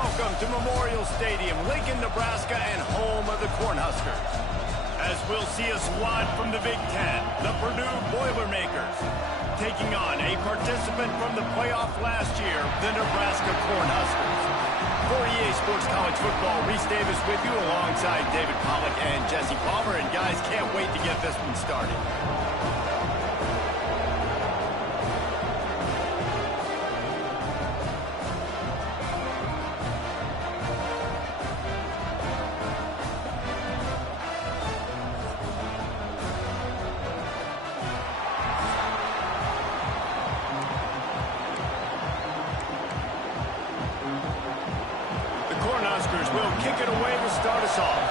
Welcome to Memorial Stadium, Lincoln, Nebraska, and home of the Cornhuskers. As we'll see a squad from the Big Ten, the Purdue Boilermakers, taking on a participant from the playoff last year, the Nebraska Cornhuskers. For EA Sports College Football, Reese Davis with you alongside David Pollack and Jesse Palmer. And guys, can't wait to get this one started. Will kick it away to start us off.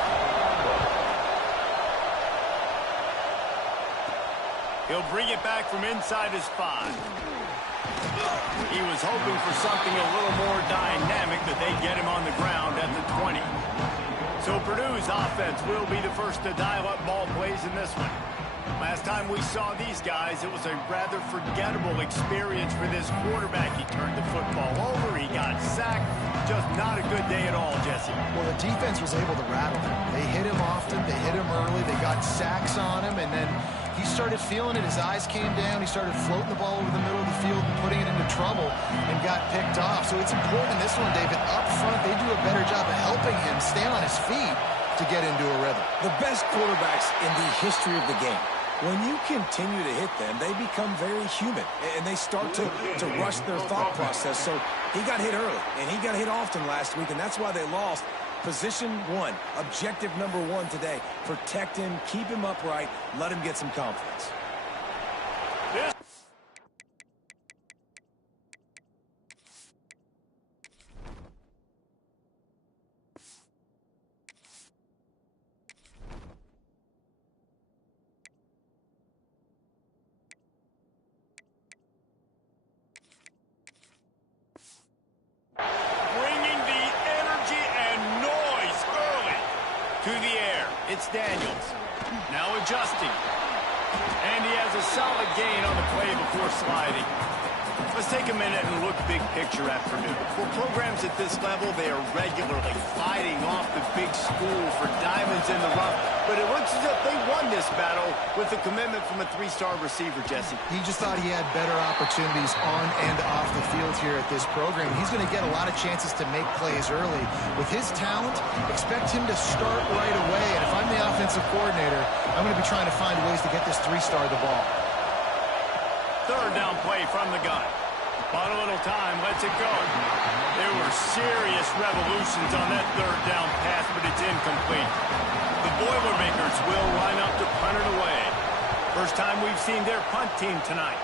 He'll bring it back from inside his 5. He was hoping for something a little more dynamic, that they get him on the ground at the 20. So Purdue's offense will be the first to dial up ball plays in this one. Last time we saw these guys, it was a rather forgettable experience for this quarterback. He turned the football over, he got sacked. Just not a good day at all, Jesse. Well, the defense was able to rattle him. They hit him often, they hit him early, they got sacks on him, and then he started feeling it. His eyes came down, he started floating the ball over the middle of the field and putting it into trouble and got picked off. So it's important in this one, David, up front, they do a better job of helping him stay on his feet to get into a rhythm. The best quarterbacks in the history of the game, when you continue to hit them, they become very human, and they start to rush their thought process. So he got hit early, and he got hit often last week, and that's why they lost. Position 1, objective number 1 today. Protect him, keep him upright, let him get some confidence. To the air, it's Daniels. Now adjusting. And he has a solid gain on the play before sliding. Let's take a minute and look big picture at Purdue. For programs at this level, they are regularly fighting off the big school for diamonds in the rough. But it looks as if they won this battle with a commitment from a 3-star receiver, Jesse. He just thought he had better opportunities on and off the field here at this program. He's going to get a lot of chances to make plays early. With his talent, expect him to start right away. And if I'm the offensive coordinator, I'm going to be trying to find ways to get this 3-star the ball. Third down play from the gun. Bought a little time, lets it go. There were serious revolutions on that third down pass, but it's incomplete. The Boilermakers will line up to punt it away. First time we've seen their punt team tonight.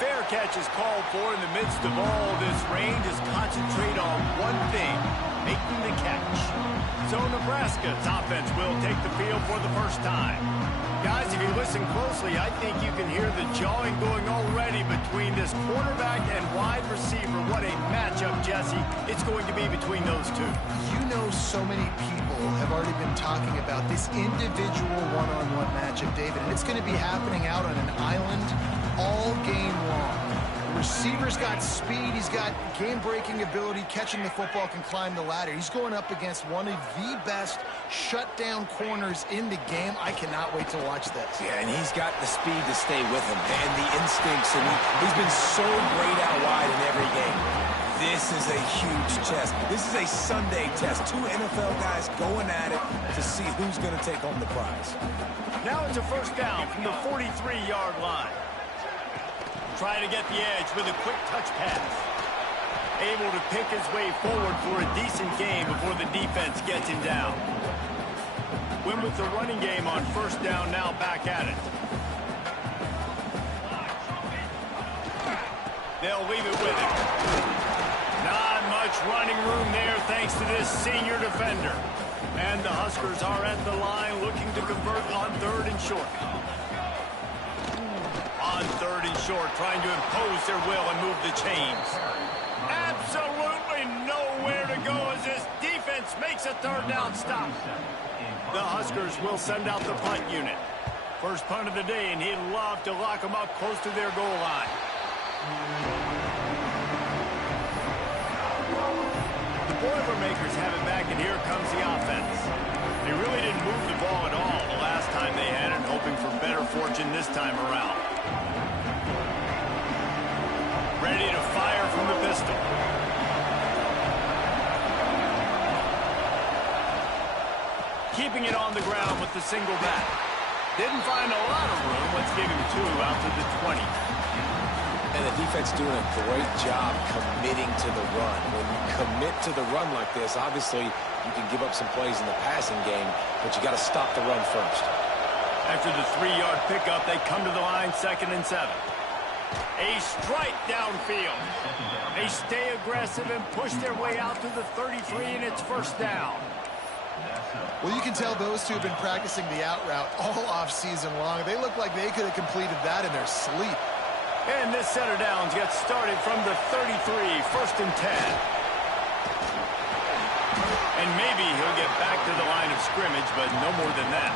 Fair catch is called for in the midst of all this rain. Just concentrate on one thing, making the catch. So Nebraska's offense will take the field for the first time. Guys, if you listen closely, I think you can hear the jawing going already between this quarterback and wide receiver. What a matchup, Jesse, it's going to be between those two. You know, so many people have already been talking about this individual one-on-one matchup, David, and it's going to be happening out on an island all game long. The receiver's got speed, he's got game-breaking ability, catching the football, can climb the ladder. He's going up against one of the best shutdown corners in the game. I cannot wait to watch this. Yeah, and he's got the speed to stay with him and the instincts, and he's been so great out wide in every game. This is a huge test. This is a Sunday test. 2 NFL guys going at it to see who's going to take home the prize. Now it's a first down from the 43-yard line. Trying to get the edge with a quick touch pass. Able to pick his way forward for a decent game before the defense gets him down. Win with the running game on first down, now back at it. They'll leave it with him. Not much running room there thanks to this senior defender. And the Huskers are at the line looking to convert on 3rd and short. On 3rd and short, trying to impose their will and move the chains. Absolutely nowhere to go as this defense makes a 3rd down stop. The Huskers will send out the punt unit. First punt of the day, and he'd love to lock them up close to their goal line. Boilermakers have it back, and here comes the offense. They really didn't move the ball at all the last time they had it, hoping for better fortune this time around. Ready to fire from the pistol. Keeping it on the ground with the single back. Didn't find a lot of room. Let's give him 2 out to the 20. And the defense doing a great job committing to the run. When you commit to the run like this, obviously you can give up some plays in the passing game, but you got to stop the run first. After the 3-yard pickup, they come to the line, 2nd and 7. A strike downfield. They stay aggressive and push their way out to the 33, and it's 1st down. Well, you can tell those two have been practicing the out route all off-season long. They look like they could have completed that in their sleep. And this set of downs gets started from the 33, 1st and 10. And maybe he'll get back to the line of scrimmage, but no more than that.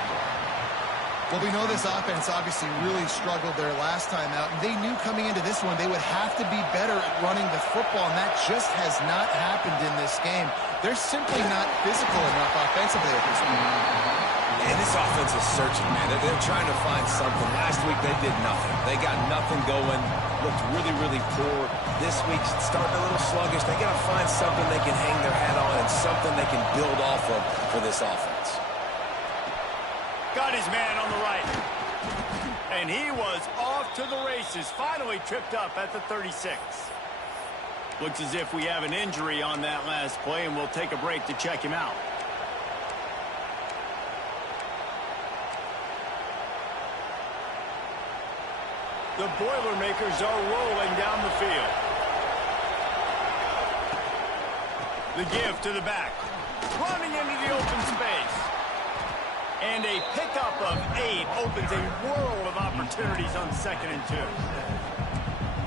Well, we know this offense obviously really struggled their last time out, and they knew coming into this one they would have to be better at running the football, and that just has not happened in this game. They're simply not physical enough offensively at this point. And this offense is searching, man. They're trying to find something. Last week, they did nothing. They got nothing going. Looked really, really poor. This week, starting a little sluggish. They got to find something they can hang their hat on and something they can build off of for this offense. Got his man on the right. And he was off to the races. Finally tripped up at the 36. Looks as if we have an injury on that last play, and we'll take a break to check him out. The Boilermakers are rolling down the field. The give to the back. Running into the open space. And a pickup of 8 opens a world of opportunities on 2nd and 2.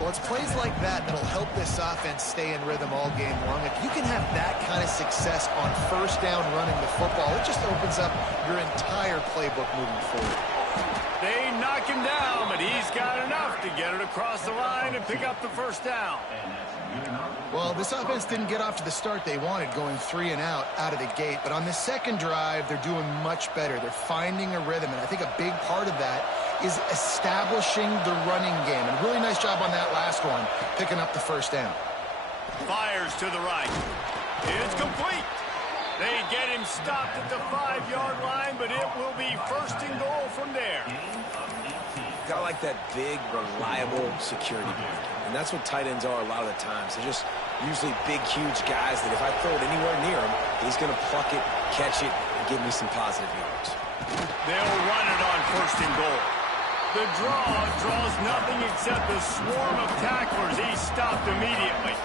Well, it's plays like that that'll help this offense stay in rhythm all game long. If you can have that kind of success on 1st down running the football, it just opens up your entire playbook moving forward. They knock him down, but he's got enough to get it across the line and pick up the 1st down. Well, this offense didn't get off to the start they wanted, going 3 and out of the gate. But on the 2nd drive, they're doing much better. They're finding a rhythm, and I think a big part of that is establishing the running game. And really nice job on that last one, picking up the 1st down. Fires to the right. It's complete. They get him stopped at the 5-yard line, but it will be 1st and goal from there. Got like that big, reliable security blanket. And that's what tight ends are a lot of the times. They're just usually big, huge guys that if I throw it anywhere near him, he's going to pluck it, catch it, and give me some positive yards. They'll run it on 1st and goal. The draw draws nothing except a swarm of tacklers. He's stopped immediately.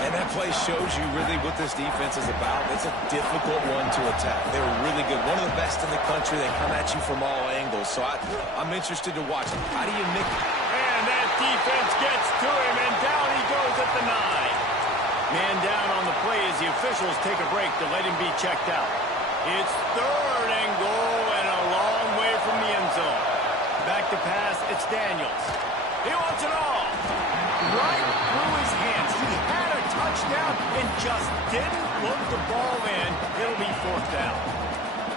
And that play shows you really what this defense is about. It's a difficult one to attack. They're really good. One of the best in the country. They come at you from all angles. So I'm interested to watch it. How do you make it? And that defense gets to him, and down he goes at the 9. Man down on the play as the officials take a break to let him be checked out. It's 3rd and goal and a long way from the end zone. Back to pass, it's Daniels. He wants it all. Right through his hands. He had a touchdown and just didn't look the ball in. It'll be 4th down.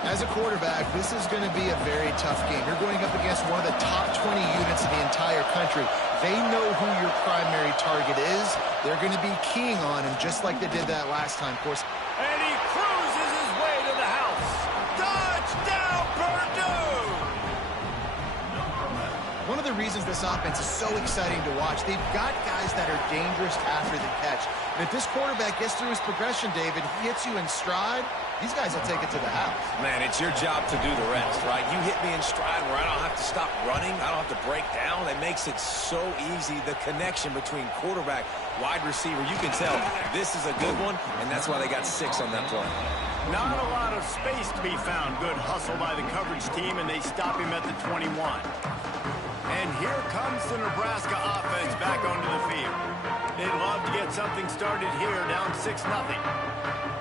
As a quarterback, this is going to be a very tough game. You're going up against one of the top 20 units in the entire country. They know who your primary target is. They're going to be keying on him just like they did that last time, of course. And he cruises his way to the house. Touchdown, Purdue! One of the reasons this offense is so exciting to watch, they've got guys that are dangerous after the catch. And if this quarterback gets through his progression, David, he hits you in stride, these guys will take it to the house. Man, it's your job to do the rest, right? You hit me in stride where I don't have to stop running. I don't have to break down. It makes it so easy, the connection between quarterback, wide receiver. You can tell this is a good one, and that's why they got 6 on that play. Not a lot of space to be found. Good hustle by the coverage team, and they stop him at the 21. And here comes the Nebraska offense back onto the field. They'd love to get something started here, down 6-0.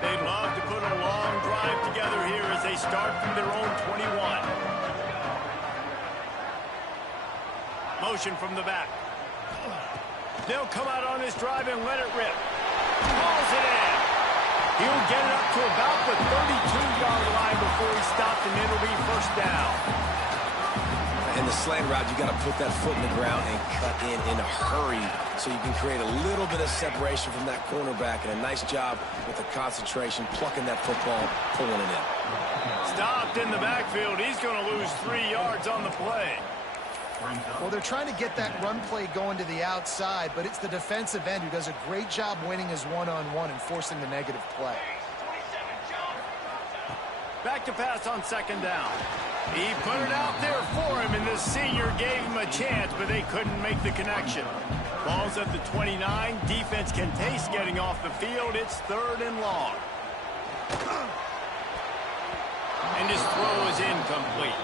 They'd love to put a long drive together here as they start from their own 21. Motion from the back. They'll come out on this drive and let it rip. Pulls it in. He'll get it up to about the 32-yard line before he stopped, and it'll be first down. In the slant route, you got to put that foot in the ground and cut in a hurry so you can create a little bit of separation from that cornerback, and a nice job with the concentration, plucking that football, pulling it in. Stopped in the backfield. He's going to lose 3 yards on the play. Well, they're trying to get that run play going to the outside, but it's the defensive end who does a great job winning his one-on-one and forcing the negative play. Back to pass on second down. He put it out there for him, and the senior gave him a chance, but they couldn't make the connection. Ball's at the 29. Defense can taste getting off the field. It's 3rd and long. And his throw is incomplete.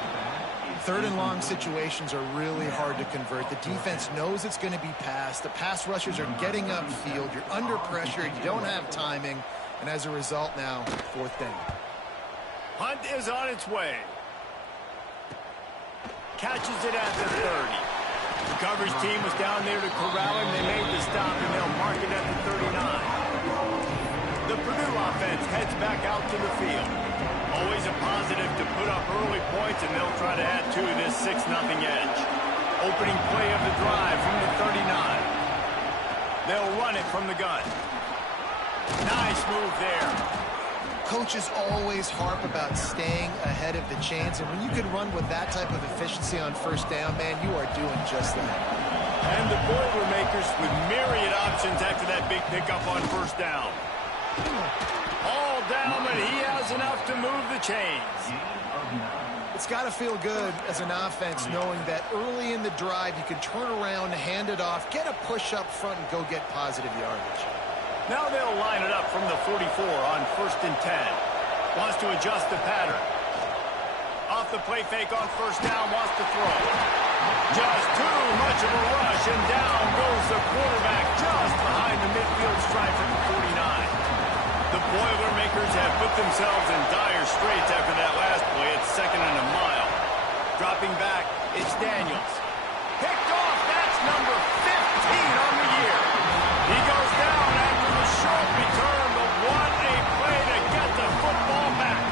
3rd and long situations are really hard to convert. The defense knows it's going to be passed. The pass rushers are getting upfield. You're under pressure. You don't have timing. And as a result now, 4th down. Hunt is on its way. Catches it at the 30. The coverage team was down there to corral him. They made the stop, and they'll mark it at the 39. The Purdue offense heads back out to the field. Always a positive to put up early points, and they'll try to add to this 6-0 edge. Opening play of the drive from the 39. They'll run it from the gun. Nice move there. Coaches always harp about staying ahead of the chains, and when you can run with that type of efficiency on 1st down, man, you are doing just that. And the Boilermakers with myriad options after that big pickup on 1st down. All down, but he has enough to move the chains. It's got to feel good as an offense knowing that early in the drive you can turn around, hand it off, get a push up front, and go get positive yardage. Now they'll line it up from the 44 on 1st and 10. Wants to adjust the pattern. Off the play fake on 1st down, wants to throw. Just too much of a rush, and down goes the quarterback just behind the midfield stripe at the 49. The Boilermakers have put themselves in dire straits after that last play. It's 2nd and a mile. Dropping back, it's Daniels. Picked off, that's number 15 on the year. He goes down after the short return, but what a play to get the football back.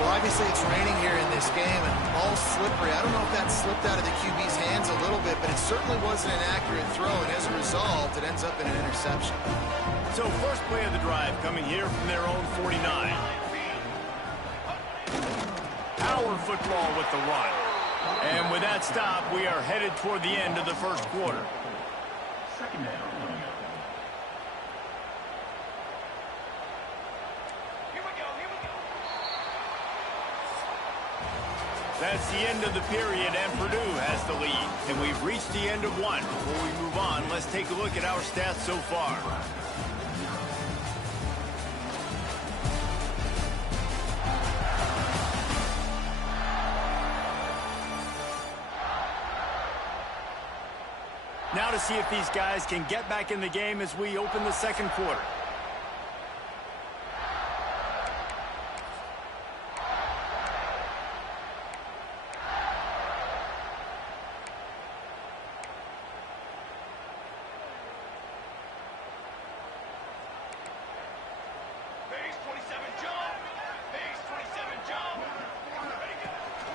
Well, obviously it's raining here in this game, and the ball's slippery. I don't know if that slipped out of the QB's hands a little bit, but it certainly wasn't an accurate throw, and as a result, it ends up in an interception. So first play of the drive coming here from their own 49. Power football with the run. And with that stop, we are headed toward the end of the 1st quarter. That's the end of the period, and Purdue has the lead. And we've reached the end of one. Before we move on, let's take a look at our stats so far. Now to see if these guys can get back in the game as we open the 2nd quarter.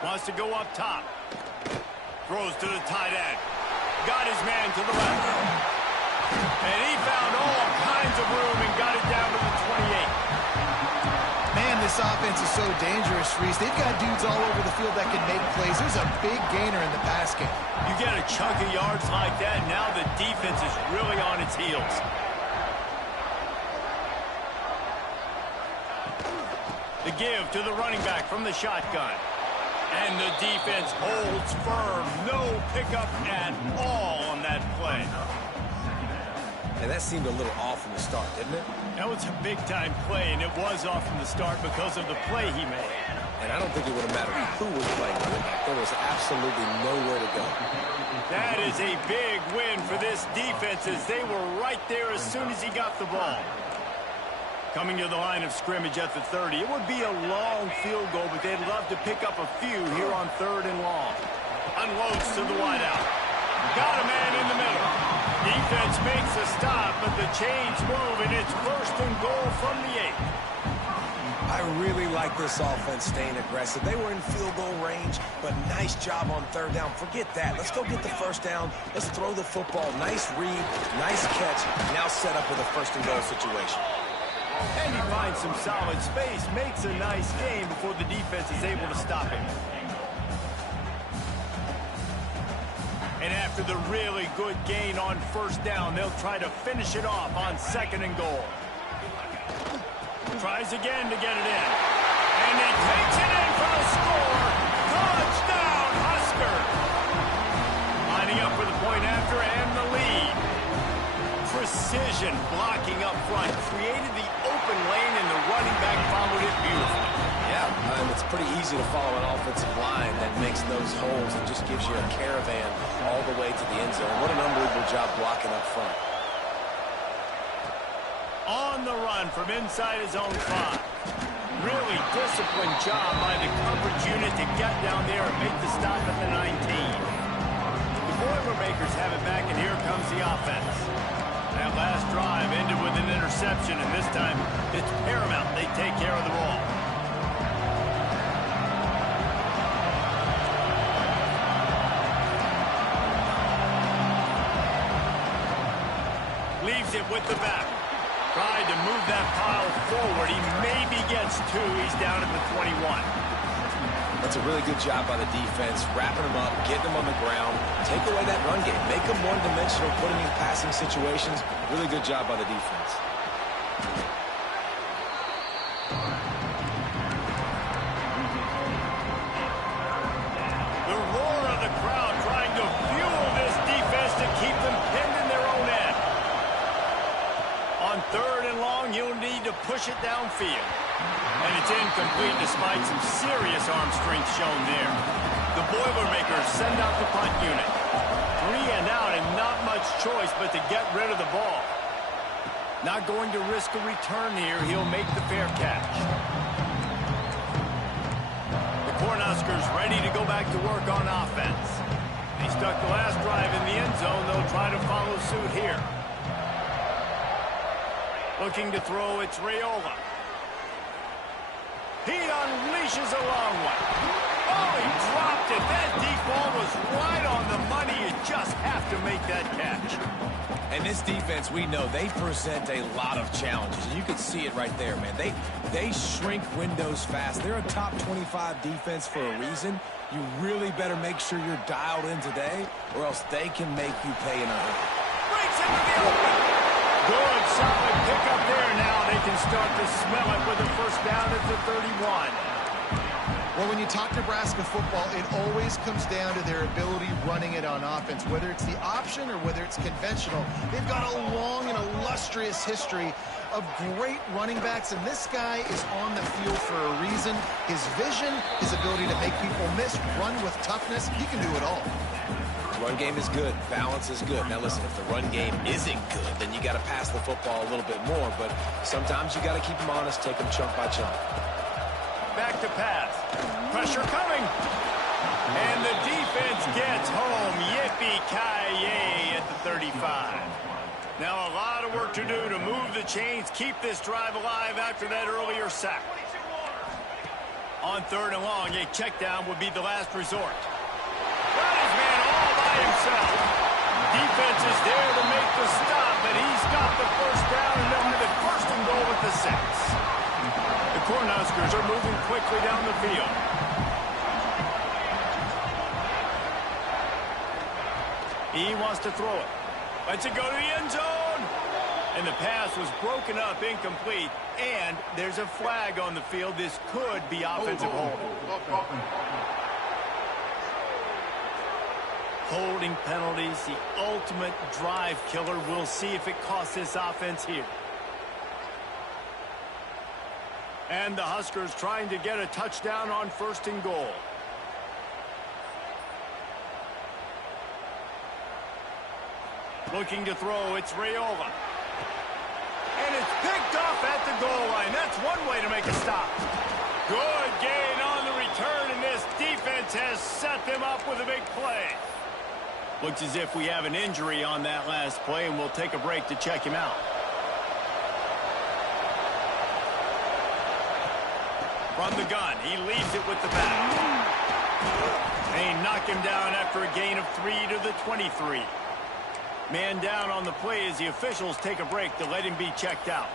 Wants to go up top. Throws to the tight end. Got his man to the left. And he found all kinds of room and got it down to the 28. Man, this offense is so dangerous, Reese. They've got dudes all over the field that can make plays. There's a big gainer in the pass game. You get a chunk of yards like that, now the defense is really on its heels. The give to the running back from the shotgun. And the defense holds firm. No pickup at all on that play. And that seemed a little off from the start, didn't it? That was a big-time play, and it was off from the start because of the play he made. And I don't think it would have mattered who was playing running back. There was absolutely nowhere to go. That is a big win for this defense as they were right there as soon as he got the ball. Coming to the line of scrimmage at the 30. It would be a long field goal, but they'd love to pick up a few here on 3rd and long. Unloads to the wideout. Got a man in the middle. Defense makes a stop, but the chains move, and it's first and goal from the 8. I really like this offense staying aggressive. They were in field goal range, but nice job on third down. Forget that. Let's go get the first down. Let's throw the football. Nice read, nice catch. Now set up with a first and goal situation. And he finds some solid space, makes a nice game before the defense is able to stop him. And after the really good gain on first down, they'll try to finish it off on second and goal. Tries again to get it in. And he takes it in for the score. Touchdown, Husker. Lining up for the point after and the lead. Precision blocking up front. Created the open lane and the running back followed it beautifully. Yeah, it's pretty easy to follow an offensive line that makes those holes and just gives you a caravan all the way to the end zone. What an unbelievable job blocking up front. On the run from inside his own 5. Really disciplined job by the coverage unit to get down there and make the stop at the 19. The Boilermakers have it back, and here comes the offense. That last drive ended with an interception, and this time it's paramount they take care of the ball. Leaves it with the back. Tried to move that pile forward. He maybe gets 2. He's down at the 21. That's a really good job by the defense, wrapping them up, getting them on the ground, take away that run game, make them one-dimensional, put them in passing situations. Really good job by the defense. The roar of the crowd trying to fuel this defense to keep them pinned in their own end. On third and long, he'll need to push it downfield. And it's incomplete despite some serious arm strength shown there. The Boilermakers send out the punt unit. 3 and out and not much choice but to get rid of the ball. Not going to risk a return here. He'll make the fair catch. The Cornhuskers ready to go back to work on offense. They stuck the last drive in the end zone. They'll try to follow suit here. Looking to throw, it's Raiola. He unleashes a long one. Oh, he dropped it. That deep ball was right on the money. You just have to make that catch. And this defense, we know, they present a lot of challenges. And you can see it right there, man. They shrink windows fast. They're a top 25 defense for a reason. You really better make sure you're dialed in today, or else they can make you pay in a hurry. Breaks into the open. Good, solid pickup there. Now they can start to smell it with a first down at the 31. Well, when you talk Nebraska football, it always comes down to their ability running it on offense, whether it's the option or whether it's conventional. They've got a long and illustrious history of great running backs, and this guy is on the field for a reason. His vision, his ability to make people miss, run with toughness, he can do it all. Run game is good. Balance is good. Now, listen, if the run game isn't good, then you got to pass the football a little bit more. But sometimes you got to keep them honest, take them chunk by chunk. Back to pass. Pressure coming. And the defense gets home. Yippee-ki-yay at the 35. Now a lot of work to do to move the chains, keep this drive alive after that earlier sack. On third and long, a check down would be the last resort. Got his man all by himself. Defense is there to make the stop, but he's got the first down, and they'll have it first and goal at the 6. The Cornhuskers are moving quickly down the field. He wants to throw it. Lets it go to the end zone. And the pass was broken up, incomplete. And there's a flag on the field. This could be offensive holding. Holding penalties, the ultimate drive killer. We'll see if it costs this offense here. And the Huskers trying to get a touchdown on first and goal. Looking to throw, it's Raiola. And it's picked off at the goal line. That's one way to make a stop. Good gain on the return, and this defense has set them up with a big play. Looks as if we have an injury on that last play, and we'll take a break to check him out. From the gun, he leaves it with the back. They knock him down after a gain of 3 to the 23. Man down on the play as the officials take a break to let him be checked out.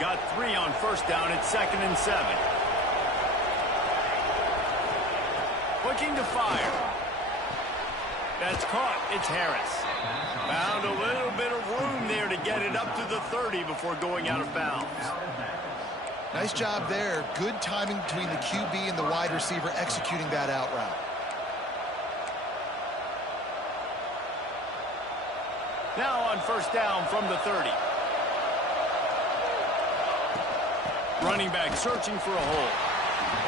Got 3 on first down at 2nd and 7. Looking to fire. That's caught. It's Harris. Found a little bit of room there to get it up to the 30 before going out of bounds. Nice job there. Good timing between the QB and the wide receiver executing that out route. Now on first down from the 30. Running back searching for a hole.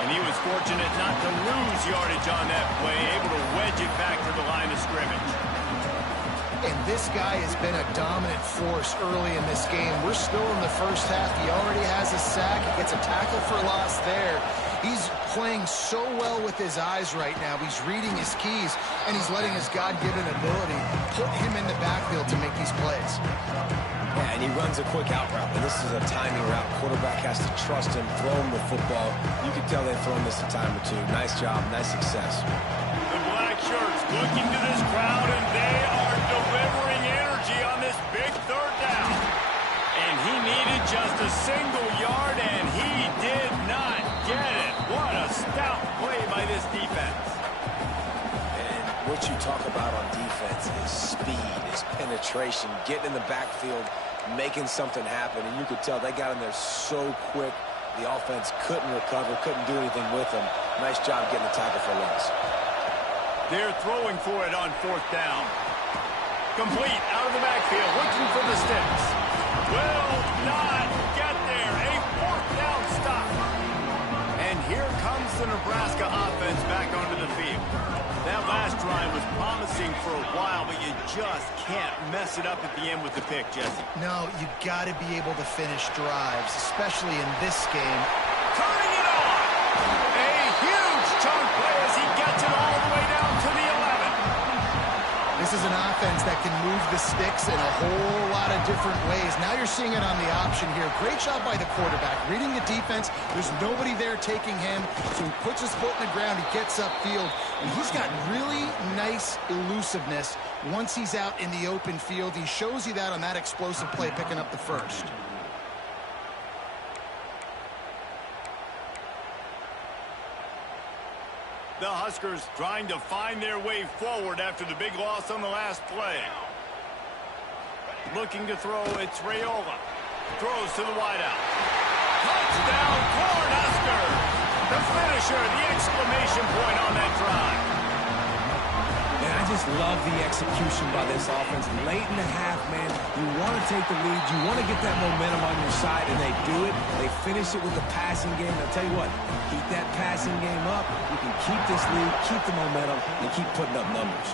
And he was fortunate not to lose yardage on that play, able to wedge it back to the line of scrimmage. And this guy has been a dominant force early in this game. We're still in the first half. He already has a sack. He gets a tackle for loss there. He's playing so well with his eyes right now. He's reading his keys, and he's letting his God-given ability put him in the backfield to make these plays. Yeah, and he runs a quick out route. And this is a timing route. Quarterback has to trust him, throw him the football. You can tell they've thrown this a time or two. Nice job, nice success. The black shirts looking to this crowd, and they are delivering energy on this big third down. And he needed just a single yard, and he did not get it. What a stout play by this defense. And what you talk about on defense is speed, is penetration, getting in the backfield, making something happen. And you could tell they got in there so quick. The offense couldn't recover, couldn't do anything with them. Nice job getting the tackle for loss. They're throwing for it on fourth down. Complete out of the backfield, looking for the sticks. Will not get there. A fourth down stop. And here comes the Nebraska offense back onto the field. That last drive was promising for a while, but you just can't mess it up at the end with the pick, Jesse. No, you got to be able to finish drives, especially in this game. Turning it on. A huge chunk play as he gets it all the way down to the 11. This is an offense that can move the sticks in a whole lot of different ways. Now you're seeing it on the option here. Great job by the quarterback. Reading the defense. There's nobody there taking him, so he puts his foot in the ground. He gets upfield. And he's got really nice elusiveness once he's out in the open field. He shows you that on that explosive play, picking up the first. The Huskers trying to find their way forward after the big loss on the last play. Looking to throw, it's Raiola. Throws to the wideout. Touchdown, Cornhuskers! The finisher, the exclamation point on that drive. And I just love the execution by this offense. Late in the half, man, you want to take the lead. You want to get that momentum on your side, and they do it. They finish it with the passing game. I'll tell you what, keep that passing game up. You can keep this lead, keep the momentum, and keep putting up numbers.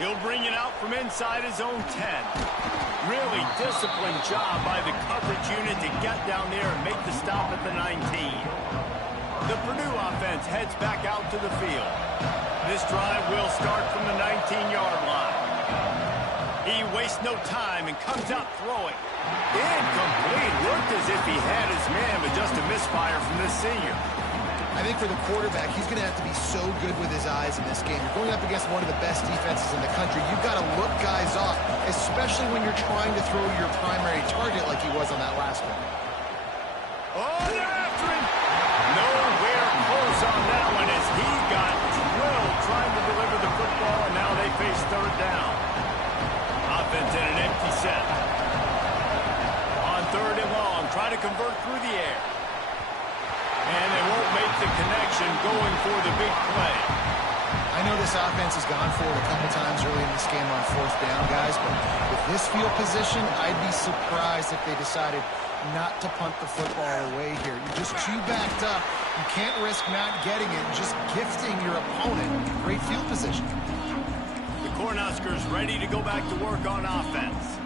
He'll bring it out from inside his own 10. Really disciplined job by the coverage unit to get down there and make the stop at the 19. The Purdue offense heads back out to the field. This drive will start from the 19-yard line. He wastes no time and comes out throwing. Incomplete. Looked as if he had his man, but just a misfire from this senior. I think for the quarterback, he's going to have to be so good with his eyes in this game. You're going up against one of the best defenses in the country. You've got to look guys off, especially when you're trying to throw your primary target like he was on that last one. Oh, they're after him. Nowhere close on that one as he got drilled trying to deliver the football, and now they face third down. Offense in an empty set. On third and long, try to convert through the air. And they won't make the connection going for the big play. I know this offense has gone for it a couple times early in this game on fourth down, guys, but with this field position, I'd be surprised if they decided not to punt the football away here. You're just too backed up. You can't risk not getting it, just gifting your opponent great field position. The Cornhuskers ready to go back to work on offense.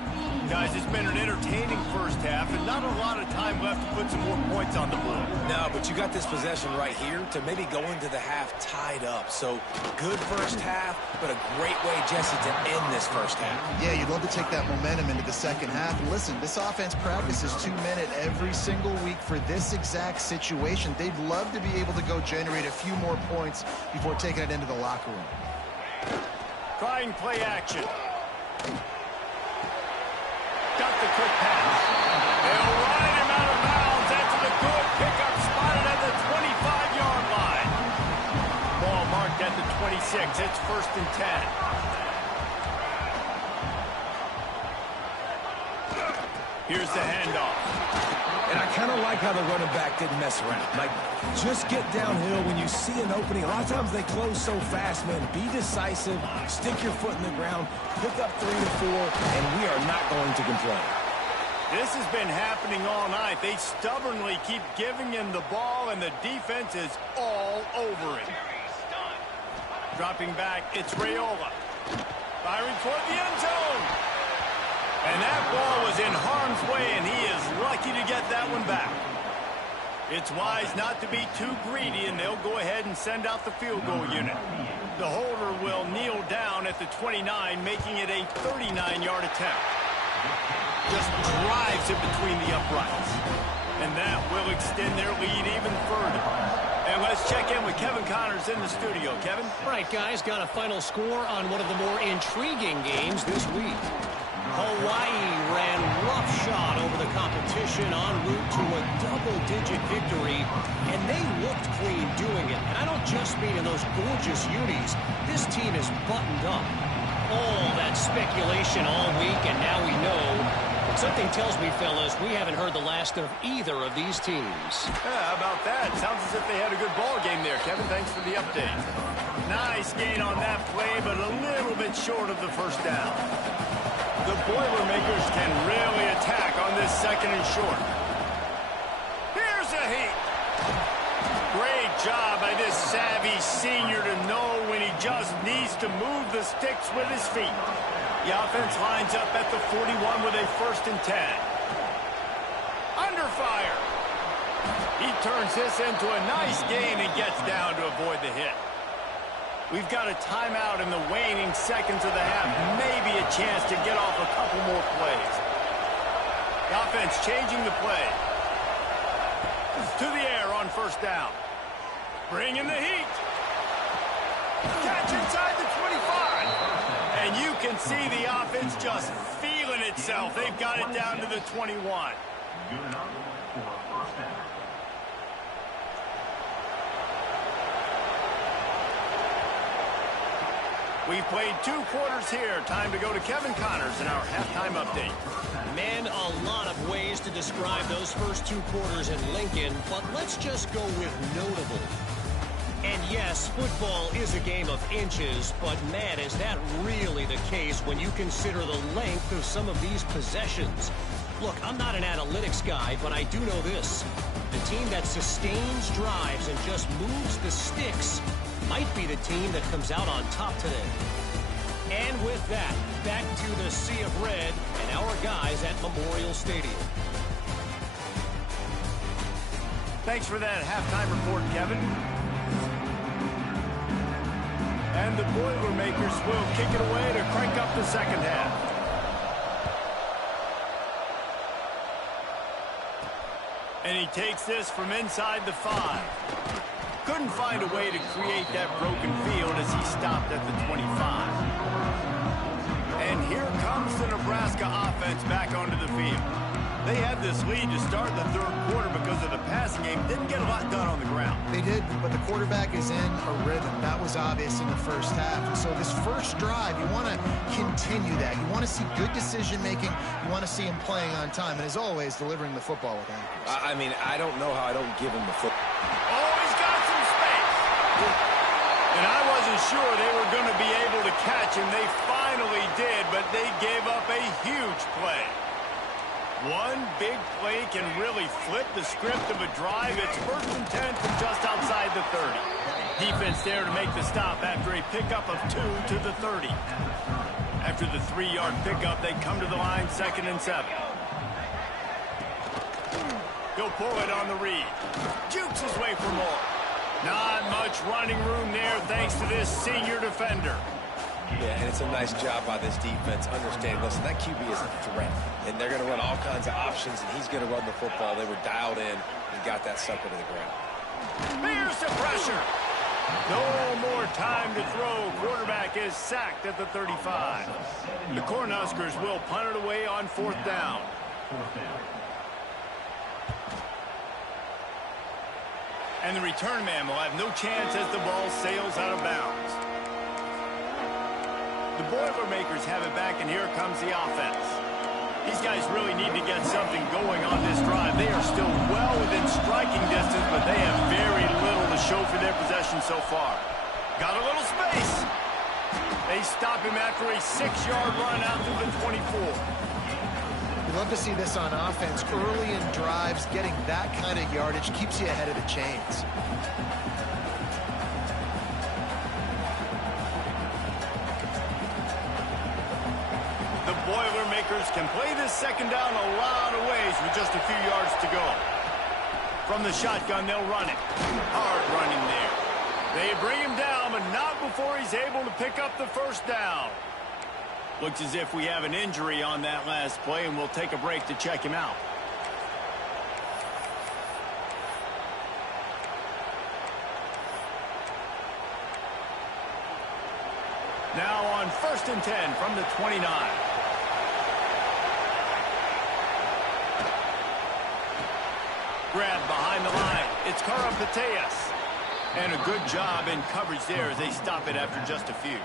Guys, it's been an entertaining first half and not a lot of time left to put some more points on the board. No, but you got this possession right here to maybe go into the half tied up. So good first half, but a great way, Jesse, to end this first half. Yeah, you'd love to take that momentum into the second half. And listen, this offense practices 2-minute every single week for this exact situation. They'd love to be able to go generate a few more points before taking it into the locker room. Trying play action. Got the quick pass. They'll ride him out of bounds after the good pickup spotted at the 25-yard line. Ball marked at the 26. It's 1st and 10. Here's the handoff. And I kind of like how the running back didn't mess around. Like, just get downhill when you see an opening. A lot of times they close so fast, man. Be decisive, stick your foot in the ground, pick up 3 to 4, and we are not going to complain. This has been happening all night. They stubbornly keep giving him the ball, and the defense is all over it. Dropping back, it's Raiola. Firing toward the end zone. And that ball was in harm's way, and he is lucky to get that one back. It's wise not to be too greedy, and they'll go ahead and send out the field goal unit. The holder will kneel down at the 29, making it a 39-yard attempt. Just drives it between the uprights. And that will extend their lead even further. And let's check in with Kevin Connors in the studio. Kevin? All right, guys, got a final score on one of the more intriguing games this week. Hawaii ran roughshod over the competition en route to a double-digit victory, and they looked clean doing it. And I don't just mean in those gorgeous unis. This team is buttoned up. All that speculation all week, and now we know. But something tells me, fellas, we haven't heard the last of either of these teams. Yeah, how about that? Sounds as if they had a good ball game there, Kevin. Thanks for the update. Nice gain on that play, but a little bit short of the first down. The Boilermakers can really attack on this 2nd and short. Here's a heat. Great job by this savvy senior to know when he just needs to move the sticks with his feet. The offense lines up at the 41 with a 1st and 10. Under fire. He turns this into a nice gain and gets down to avoid the hit. We've got a timeout in the waning seconds of the half. Maybe a chance to get off a couple more plays. The offense changing the play. To the air on 1st down. Bringing the heat. Catch inside the 25. And you can see the offense just feeling itself. They've got it down to the 21. We've played 2 quarters here. Time to go to Kevin Connors in our halftime update. Man, a lot of ways to describe those first 2 quarters in Lincoln, but let's just go with notable. And yes, football is a game of inches, but man, is that really the case when you consider the length of some of these possessions. Look, I'm not an analytics guy, but I do know this. The team that sustains drives and just moves the sticks might be the team that comes out on top today. And with that, back to the sea of red and our guys at Memorial Stadium. Thanks for that halftime report, Kevin. And the Boilermakers will kick it away to crank up the second half. And he takes this from inside the 5. Couldn't find a way to create that broken field as he stopped at the 25. And here comes the Nebraska offense back onto the field. They had this lead to start the 3rd quarter because of the passing game. Didn't get a lot done on the ground. They did, but the quarterback is in a rhythm. That was obvious in the first half. And so this first drive, you want to continue that. You want to see good decision-making. You want to see him playing on time. And as always, delivering the football with accuracy. I mean, I don't know how I don't give him the football. Oh, he's got some space. And I wasn't sure they were going to be able to catch him. They finally did, but they gave up a huge play. One big play can really flip the script of a drive. It's 1st and 10 from just outside the 30. Defense there to make the stop after a pickup of 2 to the 30. After the 3-yard pickup, they come to the line 2nd and 7. He'll pull it on the read. Juke for more. Not much running room there thanks to this senior defender. Yeah, and it's a nice job by this defense. Understand, listen, that QB is a threat, and they're going to run all kinds of options, and he's going to run the football. They were dialed in and got that sucker to the ground. Here's the pressure. No more time to throw. Quarterback is sacked at the 35. The Cornhuskers will punt it away on 4th down. And the return man will have no chance as the ball sails out of bounds. The Boilermakers have it back, and here comes the offense. These guys really need to get something going on this drive. They are still well within striking distance, but they have very little to show for their possession so far. Got a little space. They stop him after a 6-yard run out to the 24. We love to see this on offense. Early in drives, getting that kind of yardage keeps you ahead of the chains. The Boilermakers can play this second down a lot of ways with just a few yards to go. From the shotgun, they'll run it. Hard running there. They bring him down, but not before he's able to pick up the first down. Looks as if we have an injury on that last play, and we'll take a break to check him out. Now on 1st and 10 from the 29. Grab behind the line. It's Karapateas. And a good job in coverage there as they stop it after just a few.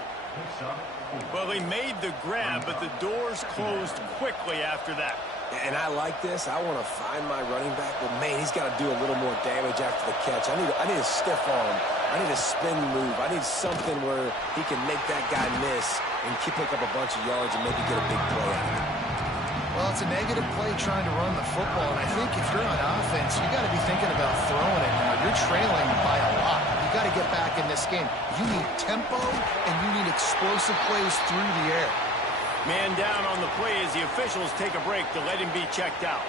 Well, he made the grab, but the doors closed quickly after that. And I like this. I want to find my running back, but, man, he's got to do a little more damage after the catch. I need a stiff arm. I need a spin move. I need something where he can make that guy miss and pick up a bunch of yards and maybe get a big play out of it. Well, it's a negative play trying to run the football, and I think if you're on offense, you got to be thinking about throwing it now. You're trailing by a lot. You got to get back in this game. You need tempo, and you need explosive plays through the air. Man down on the play as the officials take a break to let him be checked out.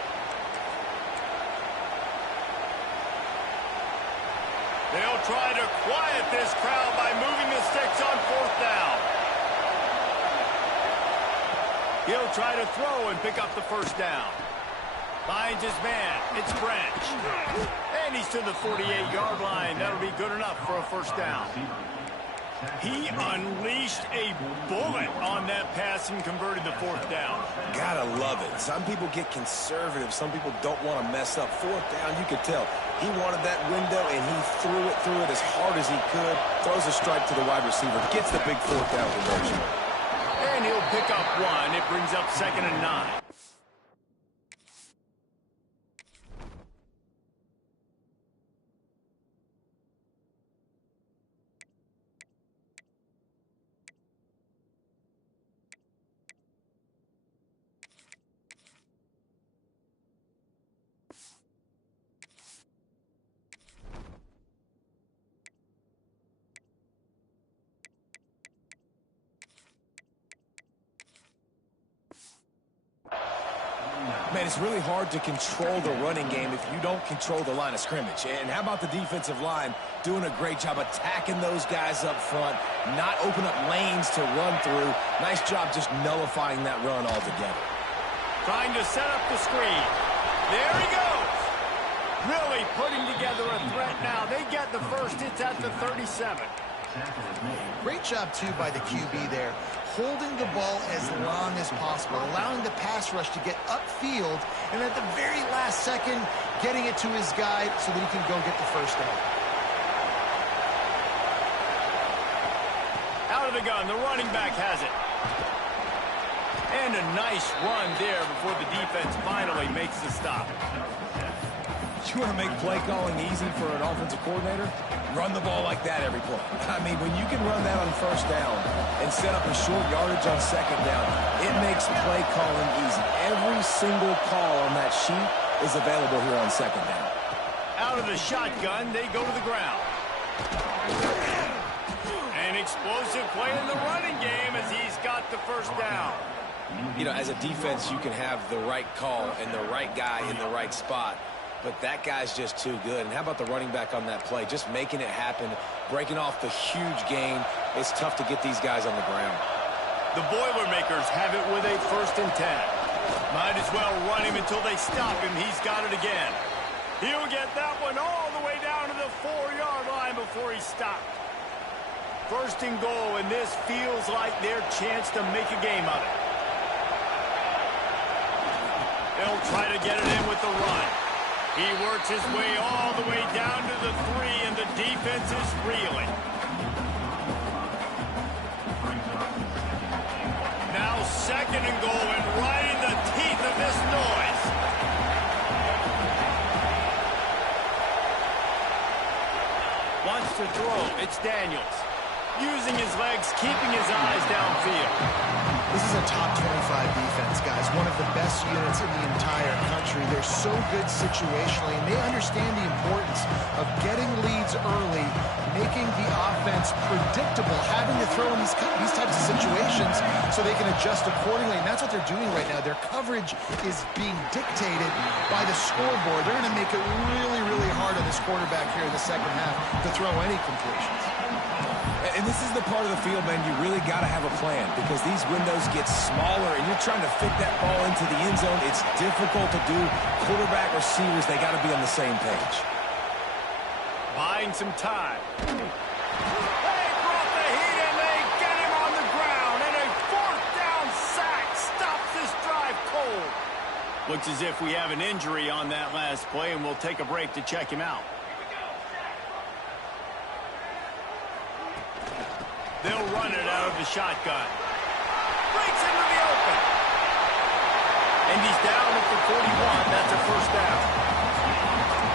They'll try to quiet this crowd by moving the sticks on 4th down. He'll try to throw and pick up the first down. Finds his man. It's Branch. And he's to the 48-yard line. That'll be good enough for a first down. He unleashed a bullet on that pass and converted the 4th down. Gotta love it. Some people get conservative. Some people don't want to mess up. 4th down, you could tell. He wanted that window, and he threw it as hard as he could. Throws a strike to the wide receiver. Gets the big 4th down conversion. And he'll pick up 1. It brings up 2nd and 9. Man, it's really hard to control the running game if you don't control the line of scrimmage. And how about the defensive line doing a great job attacking those guys up front, not open up lanes to run through. Nice job just nullifying that run altogether. Trying to set up the screen. There he goes. Really putting together a threat now. They get the first. It's at the 37. Great job, too, by the QB there, holding the ball as long as possible, allowing the pass rush to get upfield, and at the very last second, getting it to his guy so that he can go get the first down. Out of the gun, the running back has it. And a nice run there before the defense finally makes the stop. You want to make play calling easy for an offensive coordinator? Run the ball like that every play. I mean, when you can run that on first down and set up a short yardage on second down, it makes play calling easy. Every single call on that sheet is available here on second down. Out of the shotgun, they go to the ground. An explosive play in the running game as he's got the first down. You know, as a defense, you can have the right call and the right guy in the right spot. but that guy's just too good. And how about the running back on that play? Just making it happen, breaking off the huge gain. It's tough to get these guys on the ground. The Boilermakers have it with a 1st and 10. Might as well run him until they stop him. He's got it again. He'll get that one all the way down to the 4-yard line before he stopped. 1st and goal, and this feels like their chance to make a game of it. They'll try to get it in with the run. He works his way all the way down to the 3, and the defense is reeling. Now 2nd and goal, and right in the teeth of this noise. Wants to throw. It's Daniels. Using his legs, keeping his eyes downfield. This is a top 25 defense, guys. One of the best units in the entire country. They're so good situationally, and they understand the importance of getting leads early, making the offense predictable, having to throw in these types of situations so they can adjust accordingly. And that's what they're doing right now. Their coverage is being dictated by the scoreboard. They're going to make it really, really hard on this quarterback here in the second half to throw any completions. And this is the part of the field, man, you really got to have a plan because these windows get smaller and you're trying to fit that ball into the end zone. It's difficult to do. Quarterback, receivers, they got to be on the same page. Buying some time. They brought the heat and they get him on the ground. And a 4th down sack stops this drive cold. Looks as if we have an injury on that last play, and we'll take a break to check him out. They'll run it out of the shotgun. Breaks into the open. And he's down at the 41. That's a 1st down.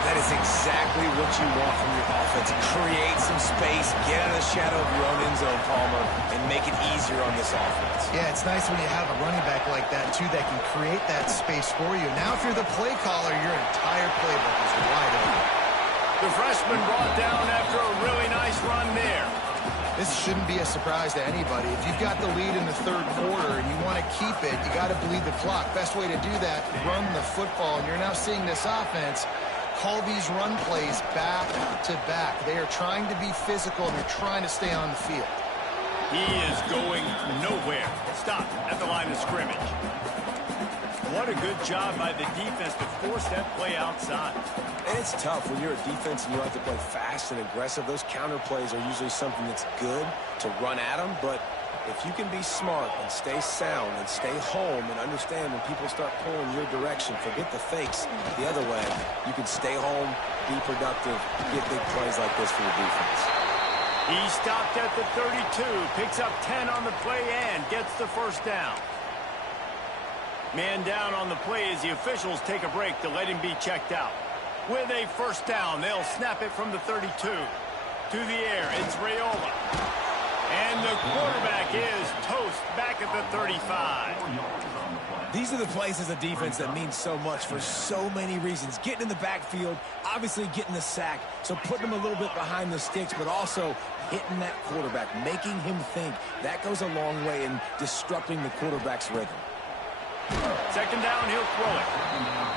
That is exactly what you want from your offense. Create some space, get out of the shadow of your own end zone, Palmer, and make it easier on this offense. Yeah, it's nice when you have a running back like that, too, that can create that space for you. Now, if you're the play caller, your entire playbook is wide open. The freshman brought down after a really nice run there. This shouldn't be a surprise to anybody. If you've got the lead in the 3rd quarter and you want to keep it, you got to bleed the clock. Best way to do that, run the football. And you're now seeing this offense call these run plays back to back. They are trying to be physical, and they're trying to stay on the field. He is going nowhere. Stop at the line of scrimmage. What a good job by the defense to force that play outside. And it's tough when you're a defense and you have to play fast and aggressive. Those counter plays are usually something that's good to run at them, but if you can be smart and stay sound and stay home and understand when people start pulling your direction, forget the fakes the other way, you can stay home, be productive, get big plays like this for your defense. He stopped at the 32, picks up 10 on the play and gets the 1st down. Man down on the play as the officials take a break to let him be checked out. With a 1st down, they'll snap it from the 32. To the air, it's Raiola. And the quarterback is toast back at the 35. These are the plays as a defense that mean so much for so many reasons. Getting in the backfield, obviously getting the sack, so putting him a little bit behind the sticks, but also hitting that quarterback, making him think. That goes a long way in disrupting the quarterback's rhythm. 2nd down, he'll throw it.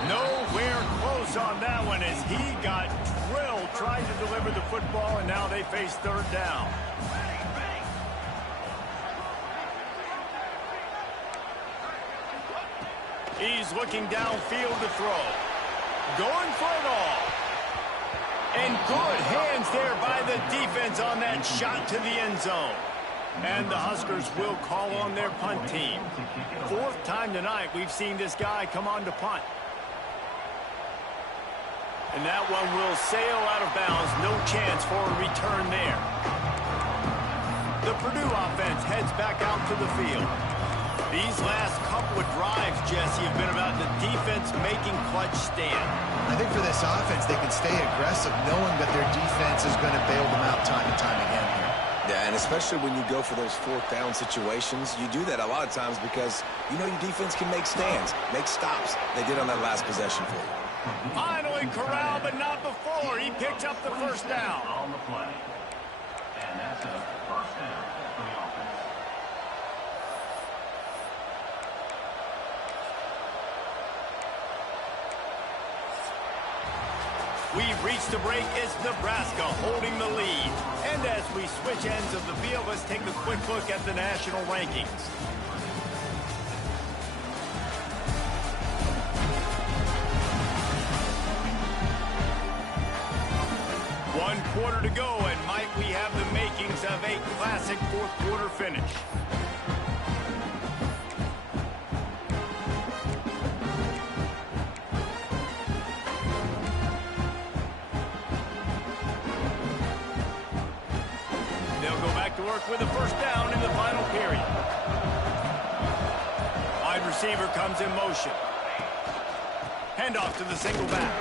Nowhere close on that one as he got drilled trying to deliver the football, and now they face 3rd down. He's looking downfield to throw. Going for it all. And good hands there by the defense on that shot to the end zone. And the Huskers will call on their punt team. 4th time tonight we've seen this guy come on to punt. And that one will sail out of bounds. No chance for a return there. The Purdue offense heads back out to the field. These last couple of drives, Jesse, have been about the defense making clutch stand. I think for this offense, they can stay aggressive knowing that their defense is going to bail them out time and time again here. Yeah, and especially when you go for those 4th down situations, you do that a lot of times because you know your defense can make stands, make stops. They did on that last possession for you. Finally corralled, but not before. He picked up the 1st down. On the play. And that's a 1st down for the offense. We've reached the break. It's Nebraska holding the lead. And as we switch ends of the field, let's take a quick look at the national rankings. One quarter to go, and might we have the makings of a classic fourth quarter finish. They'll go back to work with a first down in the final period. Wide receiver comes in motion. Handoff to the single back.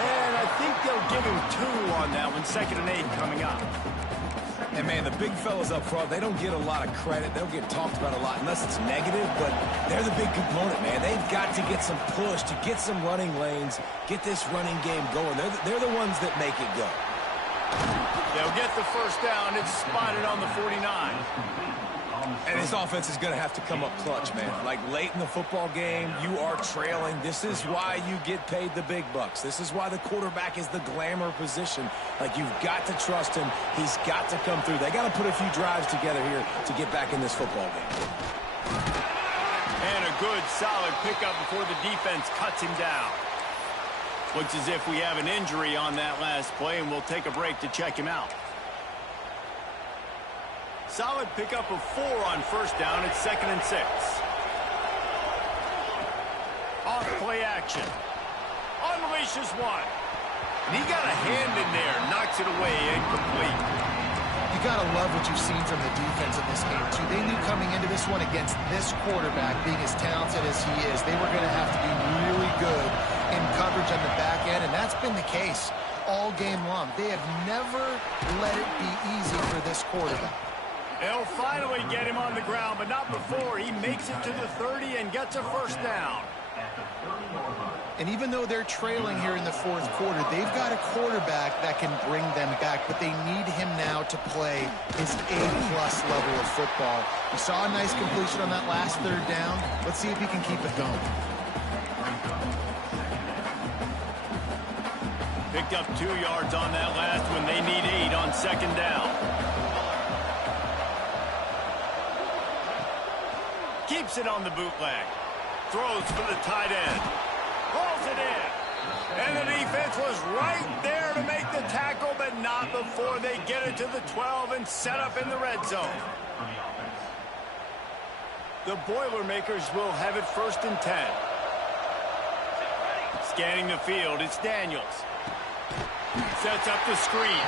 And I think they'll give him 2 on that one. 2nd and 8 coming up. And, man, the big fellas up front, they don't get a lot of credit. They'll get talked about a lot unless it's negative, but they're the big component, man. They've got to get some push, to get some running lanes, get this running game going. They're the ones that make it go. They'll get the first down. It's spotted on the 49. And this offense is going to have to come up clutch, man. Like late in the football game, you are trailing. This is why you get paid the big bucks. This is why the quarterback is the glamour position. Like, you've got to trust him. He's got to come through. They got to put a few drives together here to get back in this football game. And a good, solid pickup before the defense cuts him down. Looks as if we have an injury on that last play, and we'll take a break to check him out. Solid pickup of 4 on first down. It's 2nd and 6. Off play action. Unleashes one. And he got a hand in there. Knocks it away. Incomplete. You got to love what you've seen from the defense in this game, too. They knew coming into this one against this quarterback, being as talented as he is, they were going to have to be really good in coverage on the back end, and that's been the case all game long. They have never let it be easy for this quarterback. They'll finally get him on the ground, but not before he makes it to the 30 and gets a first down. And even though they're trailing here in the fourth quarter, they've got a quarterback that can bring them back, but they need him now to play his A-plus level of football. We saw a nice completion on that last third down. Let's see if he can keep it going. Picked up 2 yards on that last one. They need 8 on 2nd down. Keeps it on the bootleg. Throws for the tight end. Rolls it in. And the defense was right there to make the tackle, but not before they get it to the 12 and set up in the red zone. The Boilermakers will have it 1st and 10. Scanning the field, it's Daniels. Sets up the screen.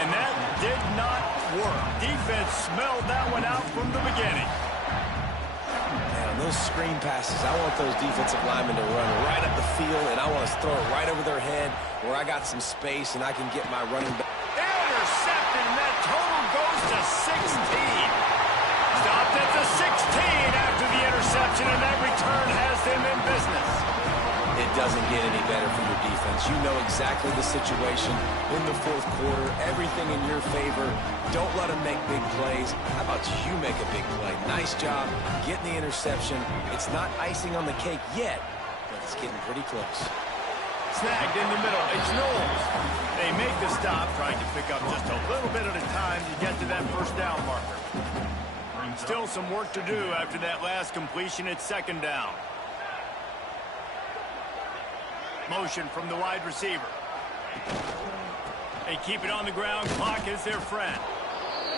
And that did not work. Defense smelled that one out from the beginning. Those screen passes, I want those defensive linemen to run right up the field, and I want to throw it right over their head where I got some space and I can get my running back. Intercepted, and that total goes to 16. Stopped at the 16 after the interception, and that return has them in business. It doesn't get any better for your defense. You know exactly the situation in the fourth quarter, everything in your favor. Don't let them make big plays. How about you make a big play? Nice job getting the interception. It's not icing on the cake yet, but it's getting pretty close. Snagged in the middle. It's Knowles. They make the stop, trying to pick up just a little bit at a time to get to that first down marker. Still some work to do after that last completion. It's 2nd down. Motion from the wide receiver. They keep it on the ground. Clock is their friend.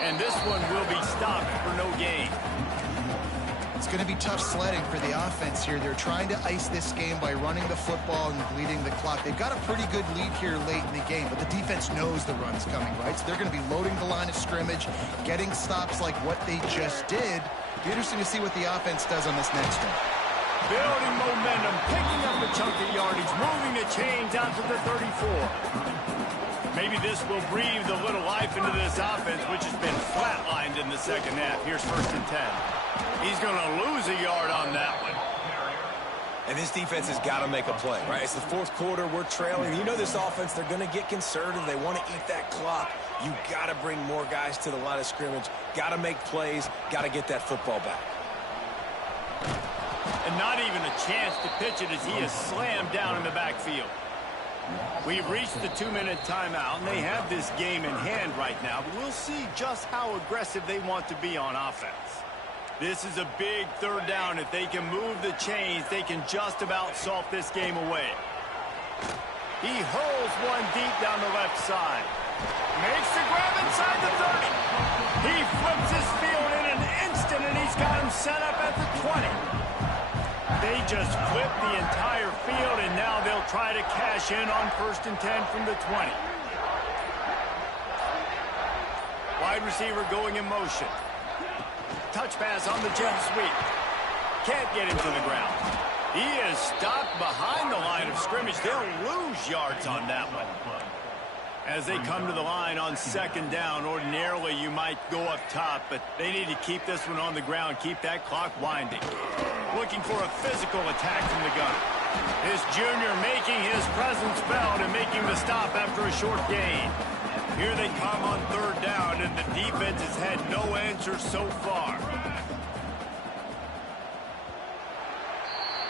And this one will be stopped for no gain. It's going to be tough sledding for the offense here. They're trying to ice this game by running the football and bleeding the clock. They've got a pretty good lead here late in the game, but the defense knows the run's coming, right? So they're going to be loading the line of scrimmage, getting stops like what they just did. Be interesting to see what the offense does on this next one. Building momentum, picking up a chunk of yardage, moving the chains out to the 34. Maybe this will breathe a little life into this offense, which has been flatlined in the second half. Here's 1st and 10. He's going to lose a yard on that one. And this defense has got to make a play, right? It's the fourth quarter. We're trailing. You know this offense, they're going to get conservative. They want to eat that clock. You got to bring more guys to the line of scrimmage. Got to make plays. Got to get that football back. And not even a chance to pitch it as he is slammed down in the backfield. We've reached the 2-minute timeout, and they have this game in hand right now, but we'll see just how aggressive they want to be on offense. This is a big third down. If they can move the chains, they can just about solve this game away. He hurls one deep down the left side. Makes the grab inside the 30. He flips his field in an instant, and he's got him set up at the 20. They just flipped the entire field, and now they'll try to cash in on 1st and 10 from the 20. Wide receiver going in motion. Touch pass on the jet sweep. Can't get him to the ground. He is stopped behind the line of scrimmage. They'll lose yards on that one. As they come to the line on 2nd down, ordinarily you might go up top, but they need to keep this one on the ground, keep that clock winding. Looking for a physical attack from the gunner. This junior making his presence felt and making the stop after a short gain. Here they come on 3rd down, and the defense has had no answer so far.